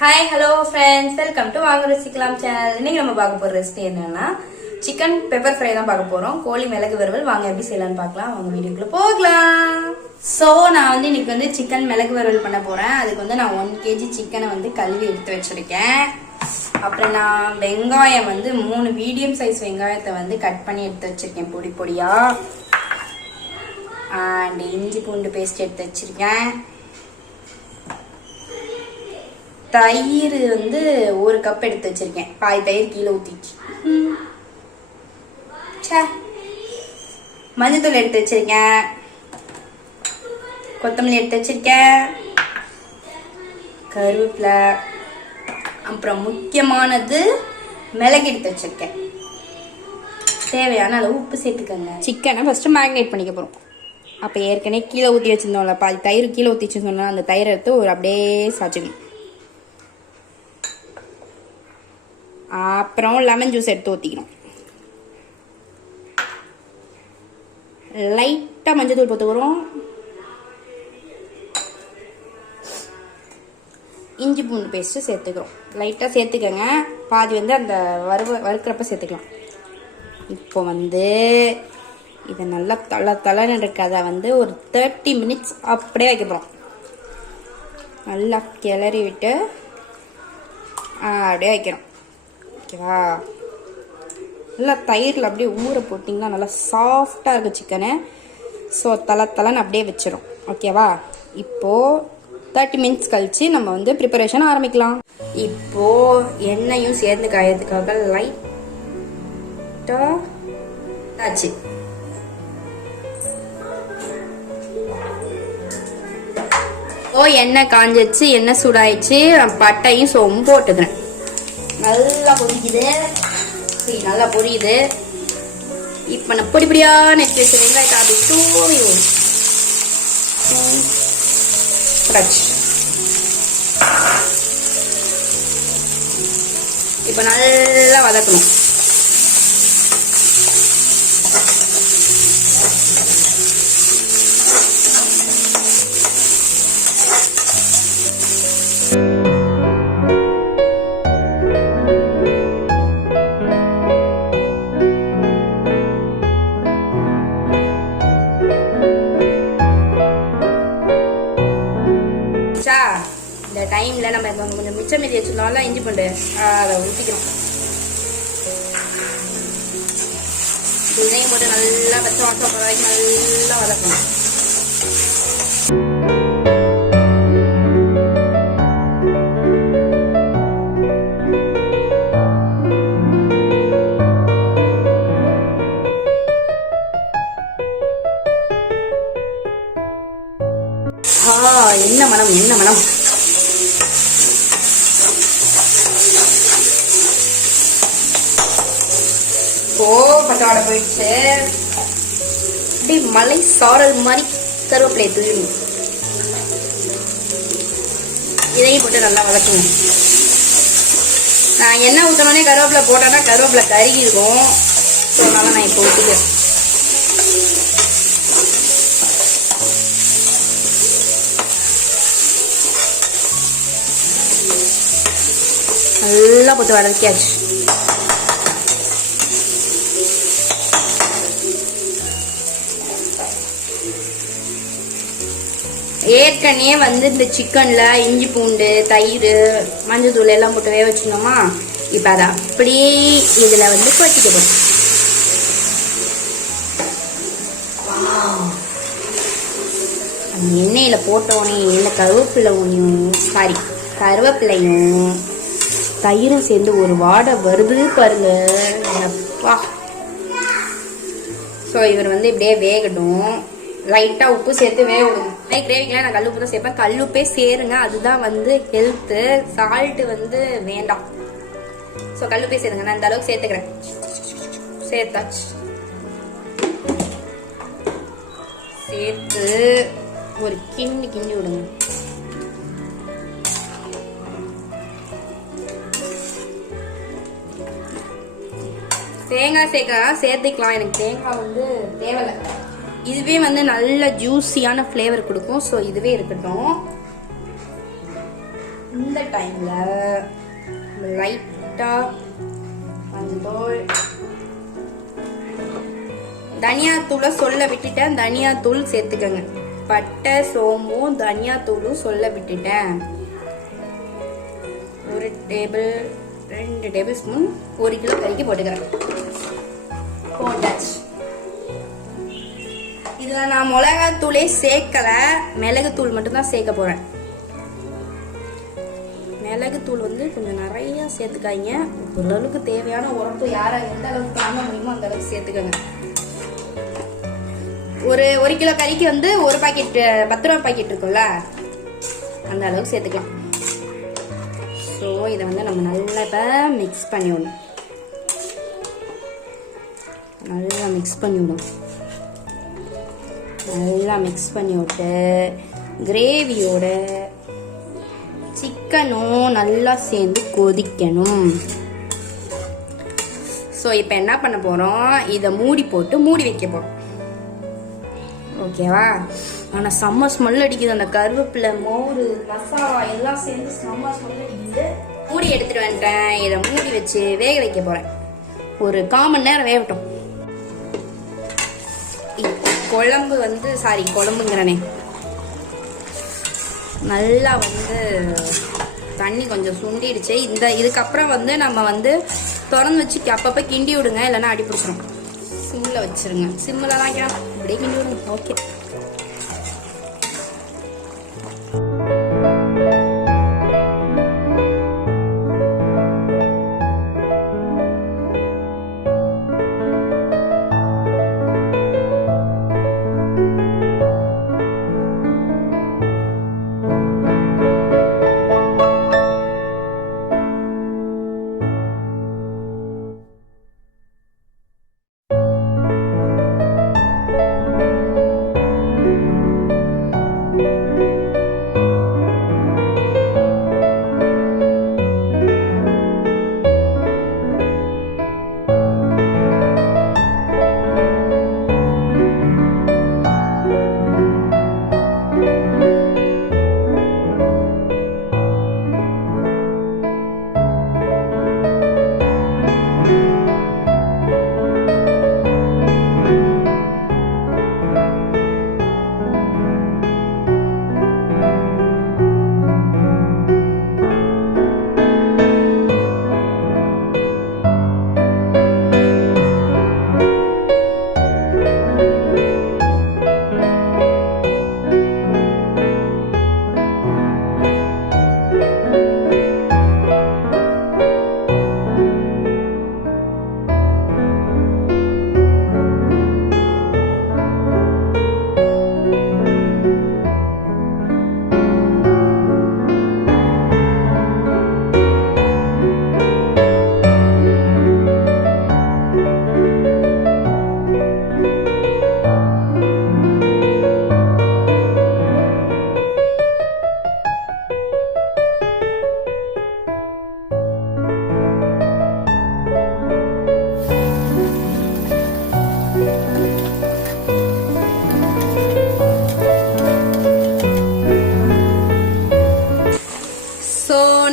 Hi hello friends, welcome to வாங்க ருசிக்கலாம் channel. இன்னைக்கு நம்ம பார்க்க போற ரெசிபி என்னன்னா சிக்கன் பெப்பர் ஃப்ரை தான் பார்க்க போறோம். கோழி மிளகு வறுவல். வாங்க எப்படி செய்யலாம்னு பார்க்கலாம். வாங்க வீடியோக்குள்ள போகலாம். ஸோ நான் வந்து இன்னைக்கு வந்து சிக்கன் மிளகு வறுவல் பண்ண போறேன். அதுக்கு வந்து நான் 1 kg சிக்கனை வந்து கழுவி எடுத்து வச்சிருக்கேன். அப்புறம் நான் வெங்காயம் வந்து 3 மீடியம் சைஸ் வெங்காயத்தை வந்து கட் பண்ணி எடுத்து வச்சிருக்கேன் பொடி பொடியா. அண்ட் இஞ்சி பூண்டு பேஸ்ட் எடுத்து வச்சிருக்கேன். தயிர் வந்து 1 கப் எடுத்து வச்சிருக்கேன். பாதி தயிர் கீழே ஊத்திச்சு. மஞ்சத்தூள் எடுத்து வச்சிருக்கேன். கொத்தமல்லி எடுத்து வச்சிருக்கேன். கருவேப்பிலை. அப்புறம் முக்கியமானது மிளகு எடுத்து வச்சிருக்கேன். தேவையான அளவு உப்பு சேர்த்துக்கங்க. சிக்கனை ஃபர்ஸ்ட் மேரினேட் பண்ணிக்க போறோம். அப்போ ஏற்கனவே கீழே ஊற்றி வச்சிருந்தோம்ல, பாதி தயிர் கீழே ஊற்றி வச்சிருந்தோம்னா அந்த தயிரை எடுத்து ஒரு அப்படியே சாச்சிக்கணும். அப்புறம் லெமன் ஜூஸ் எடுத்து ஊற்றிக்கணும். லைட்டாக மஞ்சள் தூள் போட்டுக்கிறோம். இஞ்சி பூண்டு பேஸ்ட்டு சேர்த்துக்கிறோம். லைட்டாக சேர்த்துக்கங்க. பாதி வந்து அந்த வறுக்கிறப்ப சேர்த்துக்கலாம். இப்போ வந்து இதை நல்லா தலைன்னு இருக்கிறத வந்து ஒரு 30 minutes அப்படியே வைக்க போகிறோம். நல்லா கிளறி விட்டு அப்படியே வைக்கிறோம். ஓகேவா? நல்லா தயிரில் அப்படியே ஊற போட்டிங்கன்னா நல்லா சாஃப்டாக இருக்கும் சிக்கனு. ஸோ தலைன்னு அப்படியே வச்சிடும். ஓகேவா? இப்போது 30 minutes கழித்து நம்ம வந்து ப்ரிப்பரேஷன் ஆரம்பிக்கலாம். இப்போது எண்ணெயும் சேர்ந்து காயறதுக்காக லைட்டாக ஆச்சு. எண்ணெய் காஞ்சிச்சு, எண்ணெய் சூடாயிடுச்சு. பட்டையும் சோம்பும் போட்டுக்கிறேன். நல்லா பொரிக்குது. நல்லா பொரியுது. இப்போ நான் பொடி பொடியா நெச்சு வச்ச வெங்காயத்தை அப்படி தூவி இப்போ நல்லா வதக்கணும். இந்த டைம்ல நம்ம கொஞ்சம் மிச்சம் மீதி வச்சிருந்தோம்ல இஞ்சி பூண்டு, அதை ஊற்றிக்கணும். இதையும் போட்டு நல்லா பச்சை வாசம் போகிற வரைக்கும் நல்லா வதக்கணும். என்ன மனம், என்ன மனம். பட்டவாடை போயிடுச்சு. அப்படியே மலை சாரல் மாதிரி கருவேப்பிலை தூயணும். இதையும் போட்டு நல்லா வதக்கணும். நான் எண்ணெய் ஊற்றனோடனே கருவேப்பிலை போட்டேன்னா கருவேப்பிலை கருகி இருக்கும். அதனால நான் இப்போ ஊற்றிக்கிறேன். நல்லா போட்டு வதக்கியாச்சு. ஏற்கனவே வந்து இந்த சிக்கன்ல இஞ்சி பூண்டு, தயிர், மஞ்சள் தூள் எல்லாம் போட்டு வேக வச்சுருந்தோமா. இப்போ அதை அப்படியே இதில் வந்து கொட்டிக்க போறோம். எண்ணெயில் போட்டோடனே இந்த கருவேப்பிலையும் தயிரும் சேர்ந்து ஒரு வாடை வருது பாருங்க. அப்பா. ஸோ இவர் வந்து இப்படியே வேகட்டும். லைட்டாக உப்பு சேர்த்து வேக விடுங்க. கிரேவிக்கெலாம் நான் கல் உப்பு தான் சேர்ப்பேன். கல் உப்பே சேருங்க, அதுதான் வந்து ஹெல்த்து. சால்ட்டு வந்து வேண்டாம். ஸோ கல் உப்பே சேருங்க. நான் இந்த அளவுக்கு சேர்த்துக்கிறேன். சேர்த்தாச்சு. சேர்த்து ஒரு கிண்டி விடுங்க. தேங்காய் சேர்த்துக்கலாம். எனக்கு தேங்காய் வந்து தேவையில்லை. இதுவே வந்து நல்ல ஜூஸியான ஃப்ளேவர் கொடுக்கும். ஸோ இதுவே இருக்கட்டும். இந்த டைமில் லைட்டாக மஞ்சள், தனியாத்தூளை சொல்ல விட்டுட்டேன், தனியாத்தூள் சேர்த்துக்கோங்க. பட்டை சோம்பும் தனியாத்தூளும் சொல்ல விட்டுட்டேன். 2 டேபிள் ஸ்பூன் 1 கிலோ கறிக்கு போட்டுக்கிறேன். போட்டாச்சு. இதில் நான் மிளகாத்தூளே சேர்க்கல, மிளகுத்தூள் மட்டும்தான் சேர்க்க போறேன். மிளகுத்தூள் வந்து கொஞ்சம் நிறைய சேர்த்துக்காய்ங்க. ஓரளவுக்கு தேவையான உரப்பு யாரை எந்த அளவுக்கு தாங்க முடியுமோ அந்த அளவுக்கு சேர்த்துக்கோங்க. ஒரு கிலோ கறிக்கு வந்து ஒரு பாக்கெட் 10 ரூபா பாக்கெட் இருக்கும்ல, அந்த அளவுக்கு சேர்த்துக்கலாம். ஸோ இதை வந்து நம்ம நல்லா இப்போ மிக்ஸ் பண்ணி விடணும். நல்லா மிக்ஸ் பண்ணி விட்டு கிரேவியோட சிக்கனும் நல்லா சேர்ந்து கொதிக்கணும். ஸோ இப்போ என்ன பண்ண போகிறோம், இதை மூடி போட்டு மூடி வைக்க போகிறோம். ஓகேவா? ஆனால் செம்ம ஸ்மெல் அடிக்குது. அந்த கருவேப்பிலை, மோர், மசாலா எல்லாம் சேர்ந்து செம்ம ஸ்மெல் அடிக்குது. மூடி எடுத்துட்டு வந்துட்டேன். இதை மூடி வச்சு வேக வைக்க போகிறேன். ஒரு 1/4 மணி நேரம் வேகட்டும். குழம்புங்கிறனே நல்லா வந்து தண்ணி கொஞ்சம் சுண்டிடுச்சு. இதுக்கப்புறம் வந்து நம்ம வந்து திறந்து வச்சு அப்பப்போ கிண்டி விடுங்க, இல்லைன்னா அடி பிடிச்சிடும். சிம்மில் வச்சிருங்க. சிம்மில் தான் வைக்கலாம், அப்படியே கிண்டி விடுங்க. ஓகே.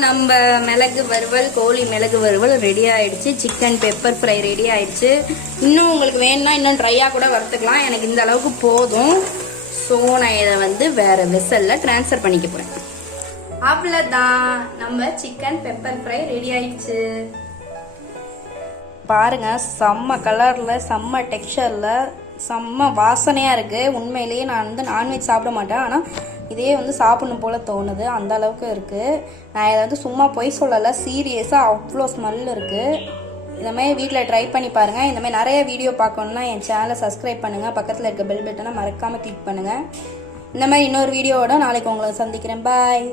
நம்ம மிளகு வறுவல், கோழி மிளகு வறுவல் ரெடி ஆயிடுச்சு. சிக்கன் பெப்பர் ஃப்ரை ரெடி ஆயிடுச்சு. இன்னும் உங்களுக்கு வேணும்னா இன்னும் ட்ரையாக கூட வறுத்துக்கலாம். எனக்கு இந்த அளவுக்கு போதும். ஸோ நான் இதை வந்து வேற வெசல்ல டிரான்ஸ்ஃபர் பண்ணிக்க போறேன். அவ்வளோதான், நம்ம சிக்கன் பெப்பர் ஃப்ரை ரெடி ஆயிடுச்சு. பாருங்க, செம்ம கலர்ல, செம்ம டெக்ஸ்சர்ல, செம்ம வாசனையா இருக்கு. உண்மையிலேயே நான் வந்து நான்வெஜ் சாப்பிட மாட்டேன், ஆனால் இதே வந்து சாப்பிடணும் போல தோணுது, அந்த அளவுக்கு இருக்கு. நான் இதை வந்து சும்மா பொய் சொல்லலை, சீரியஸாக அவ்வளோ ஸ்மெல் இருக்கு. இந்த மாதிரி வீட்டில் ட்ரை பண்ணி பாருங்க. இந்த மாதிரி நிறைய வீடியோ பார்க்கணுன்னா என் சேனலை சப்ஸ்கிரைப் பண்ணுங்க, பக்கத்தில் இருக்க பெல் பட்டனை மறக்காம கிளிக் பண்ணுங்க. இந்த மாதிரி இன்னொரு வீடியோவோட நாளைக்கு உங்களை சந்திக்கிறேன். பாய்.